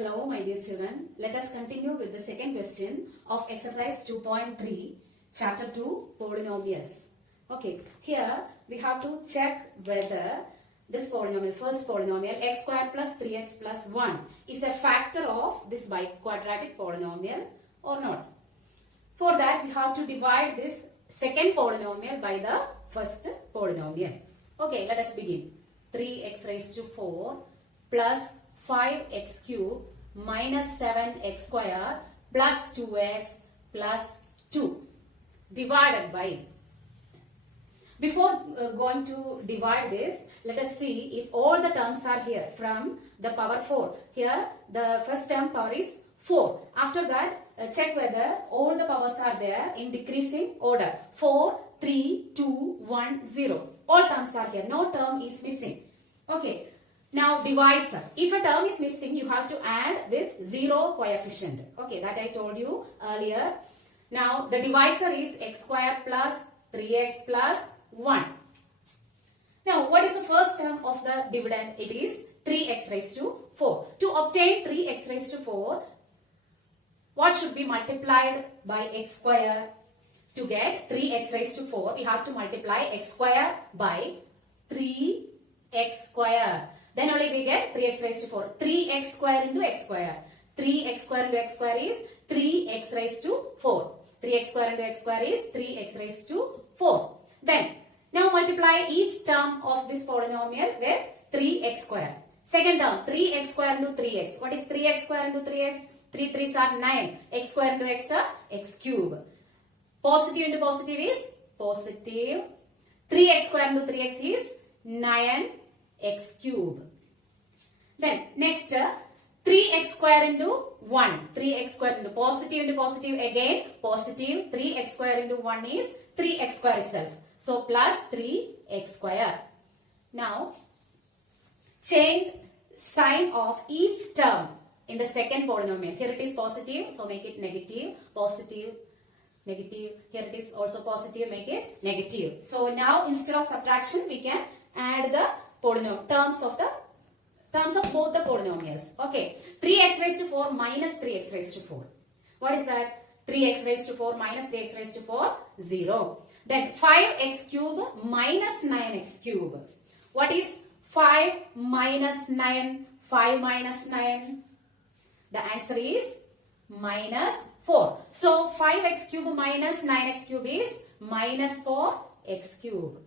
Hello my dear children, let us continue with the second question of exercise 2.3 chapter 2 polynomials. Okay, here we have to check whether this polynomial, first polynomial x square plus 3x plus 1 is a factor of this biquadratic polynomial or not. For that we have to divide this second polynomial by the first polynomial. Okay, let us begin. 3x raised to 4 plus 5x cube minus 7x square plus 2x plus 2 divided by. Before going to divide this, let us see if all the terms are here from the power 4. Here the first term power is 4. After that check whether all the powers are there in decreasing order. 4, 3, 2, 1, 0. All terms are here. No term is missing. Okay. Now divisor. If a term is missing, you have to add with 0 coefficient. Okay, that I told you earlier. Now the divisor is x square plus 3x plus 1. Now what is the first term of the dividend? It is 3x raised to 4. To obtain 3x raised to 4, what should be multiplied by x square? To get 3x raised to 4, we have to multiply x square by 3x square. Then only we get 3x raised to 4. 3x square into x square. 3x square into x square is 3x raised to 4. 3x square into x square is 3x raised to 4. Then, now multiply each term of this polynomial with 3x square. Second term, 3x square into 3x. What is 3x square into 3x? 3 3s are 9. X square into x are x cube. Positive into positive is positive. 3x square into 3x is 9x cube. Then next 3x square into 1. 3x square into positive again positive. 3x square into 1 is 3x square itself. So plus 3x square. Now change sign of each term in the second polynomial. Here it is positive, so make it negative. Positive, negative. Here it is also positive, make it negative. So now instead of subtraction we can add the polynomial terms of both the polynomials. Okay, 3x raised to 4 minus 3x raised to 4. What is that? 3x raised to 4 minus 3x raised to 4, 0. Then 5x cube minus 9x cube. What is 5 minus 9? 5 minus 9. The answer is minus 4. So 5x cube minus 9x cube is minus 4x cube.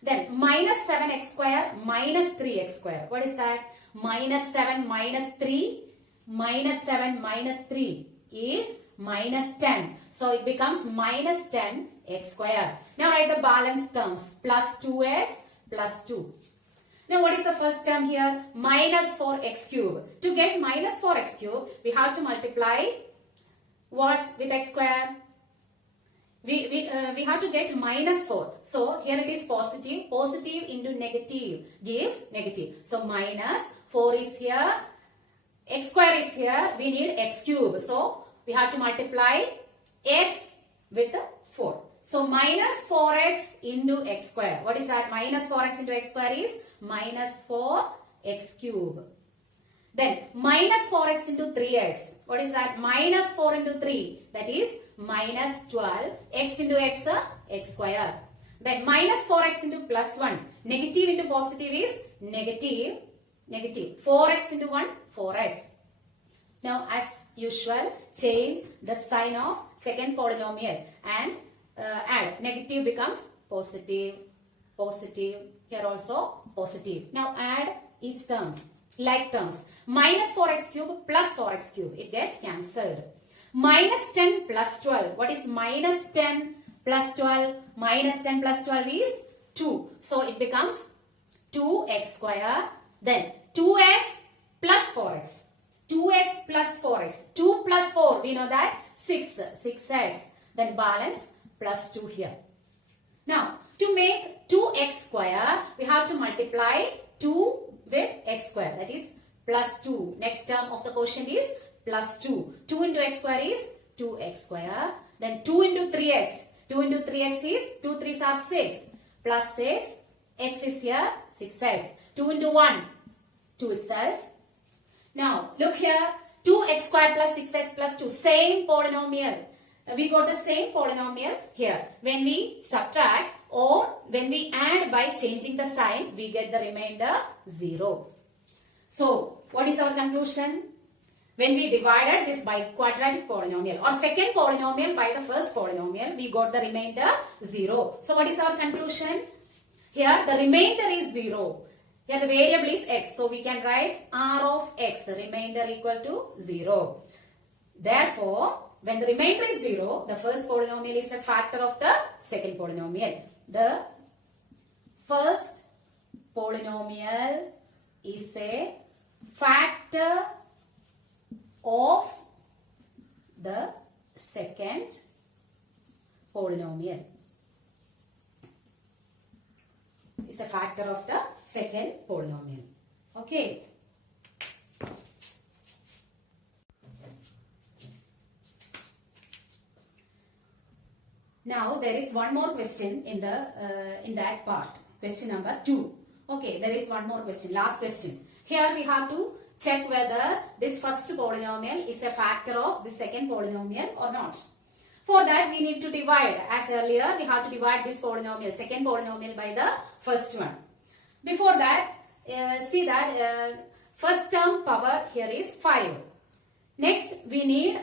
Then minus 7x square minus 3x square. What is that? Minus 7 minus 3. Minus 7 minus 3 is minus 10. So it becomes minus 10x square. Now write the balance terms. Plus 2x plus 2. Now what is the first term here? Minus 4x cube. To get minus 4x cube, we have to multiply what with x square? We have to get minus 4. So here it is positive. Positive into negative gives negative. So minus 4 is here. X square is here. We need x cube. So we have to multiply x with 4. So minus 4x into x square. What is that? Minus 4x into x square is minus 4x cube. Then minus 4x into 3x. What is that? Minus 4 into 3. That is minus 12. X into x, x square. Then minus 4x into plus 1. Negative into positive is negative. Negative. 4x into 1, 4x. Now as usual, change the sign of second polynomial and add. Negative becomes positive. Positive. Here also positive. Now add each term. Like terms. Minus 4x cube plus 4x cube. It gets cancelled. Minus 10 plus 12. What is minus 10 plus 12? Minus 10 plus 12 is 2. So it becomes 2x square. Then 2x plus 4x. 2x plus 4x. 2 plus 4. We know that 6. 6x. Then balance plus 2 here. Now to make 2x square, we have to multiply 2 with x square, that is plus 2. Next term of the quotient is plus 2. 2 into x square is 2x square. Then 2 into 3x. 2 into 3x is 2 3s are 6. Plus 6. X is here 6x. 2 into 1. 2 itself. Now look here. 2x square plus 6x plus 2. Same polynomial. We got the same polynomial here. When we subtract or when we add by changing the sign, we get the remainder 0. So, what is our conclusion? When we divided this by quadratic polynomial or second polynomial by the first polynomial, we got the remainder 0. So, what is our conclusion? Here, the remainder is 0. Here, the variable is x. So, we can write r of x, remainder equal to 0. Therefore, when the remainder is 0, the first polynomial is a factor of the second polynomial. The first polynomial is a factor of the second polynomial. It's a factor of the second polynomial. Okay. Now there is one more question in that part. Question number 2. Okay, there is one more question. Last question. Here we have to check whether this first polynomial is a factor of the second polynomial or not. For that we need to divide. As earlier, we have to divide this polynomial, second polynomial, by the first one. Before that, see that first term power here is 5. Next, we need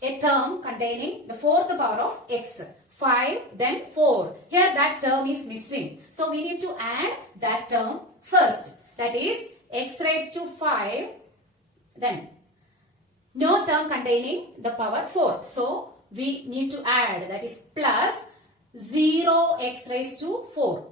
a term containing the fourth power of x. 5, then 4. Here that term is missing. So we need to add that term first. That is x raised to 5. Then no term containing the power 4. So we need to add, that is plus 0x raised to 4.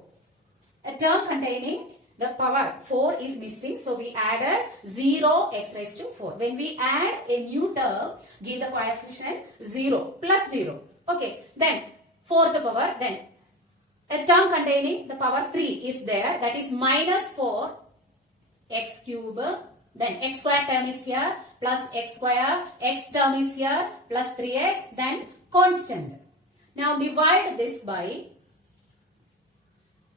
A term containing the power 4 is missing. So we added 0x raised to 4. When we add a new term, give the coefficient 0, plus 0. Okay, then fourth power, then a term containing the power 3 is there, that is minus 4 x cube, then x square term is here, plus x square, x term is here, plus 3x, then constant. Now divide this by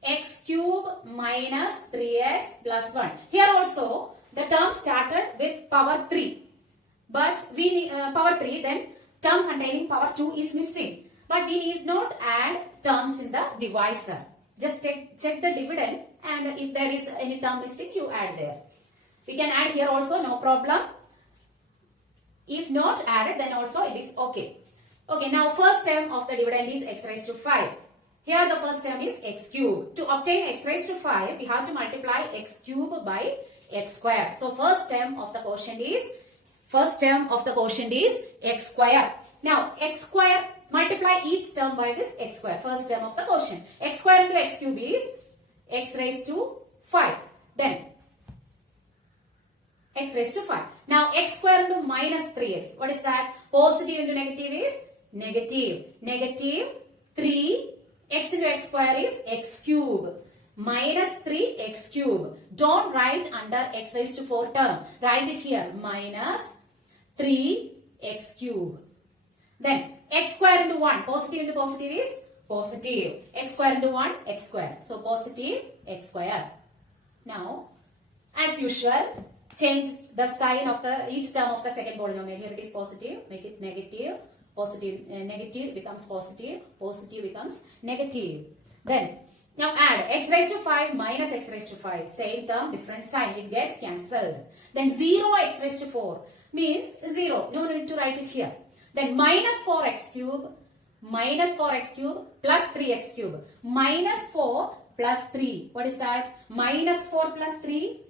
x cube minus 3x plus 1. Here also the term started with power 3, but we need power 3, then term containing power 2 is missing. But we need not add terms in the divisor. Just check the dividend, and if there is any term missing, you add there. We can add here also, no problem. If not added, then also it is okay. Okay, now first term of the dividend is x raised to 5. Here the first term is x cube. To obtain x raised to 5, we have to multiply x cube by x square. So first term of the quotient is x square. Now x square, multiply each term by this x square, first term of the quotient. X square into x cube is x raised to 5. Then x raised to 5. Now x square into minus 3x. What is that? Positive into negative is negative. Negative 3. X into x square is x cube. Minus 3 x cube. Don't write under x raised to 4 term. Write it here. Minus 3 x cube. Then x square into 1. Positive into positive is positive. X square into 1, x square. So positive x square. Now, as usual, change the sign of each term of the second polynomial. Here it is positive. Make it negative. Positive, negative becomes positive. Positive becomes negative. Then, now add x raised to 5 minus x raised to 5. Same term, different sign. It gets cancelled. Then 0 x raised to 4 means 0. No need to write it here. Then minus 4x cube plus 3x cube. Minus 4 plus 3. What is that? Minus 4 plus 3?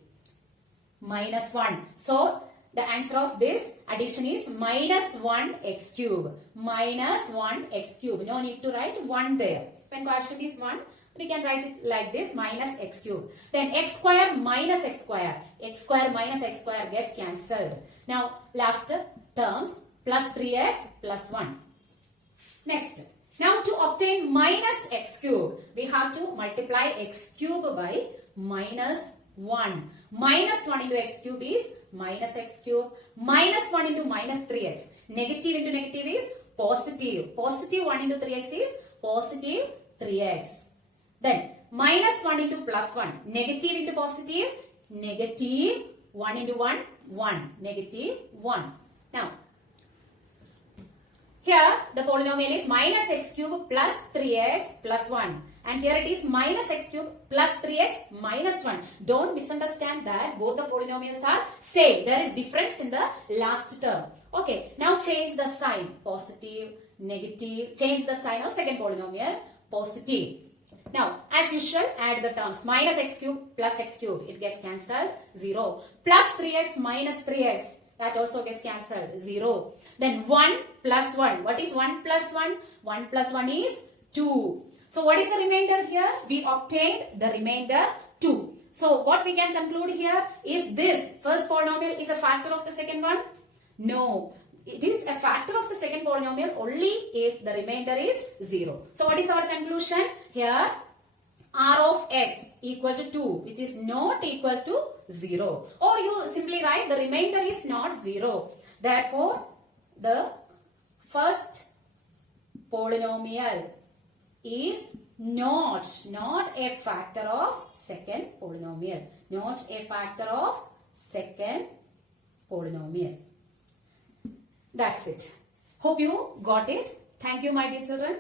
Minus 1. So, the answer of this addition is minus 1x cube. Minus 1x cube. No need to write 1 there. When coefficient is 1, we can write it like this, minus x cube. Then x square minus x square. X square minus x square gets cancelled. Now, last terms, plus 3x plus 1. Next, now to obtain minus x cube, we have to multiply x cube by minus 1. Minus 1 into x cube is minus x cube. Minus 1 into minus 3x. Negative into negative is positive. Positive 1 into 3x is positive 3x. Then minus 1 into plus 1. Negative into positive. Negative 1 into 1, 1. Negative 1. Now, here the polynomial is minus x cube plus 3x plus 1. And here it is minus x cube plus 3x minus 1. Don't misunderstand that both the polynomials are same. There is difference in the last term. Okay, now change the sign. Positive, negative. Change the sign of second polynomial. Positive. Now, as usual, add the terms. Minus x cube plus x cube. It gets cancelled. 0. Plus 3x minus 3x. That also gets cancelled. 0. Then 1 plus 1. What is 1 plus 1? 1 plus 1 is 2. So what is the remainder here? We obtained the remainder 2. So what we can conclude here is this first polynomial is a factor of the second one? No. It is a factor of the second polynomial only if the remainder is 0. So what is our conclusion? Here r of x equal to 2, which is not equal to 0. Or you simply write the remainder is not 0. Therefore, the first polynomial is not a factor of second polynomial. Not a factor of second polynomial. That's it. Hope you got it. Thank you, my dear children.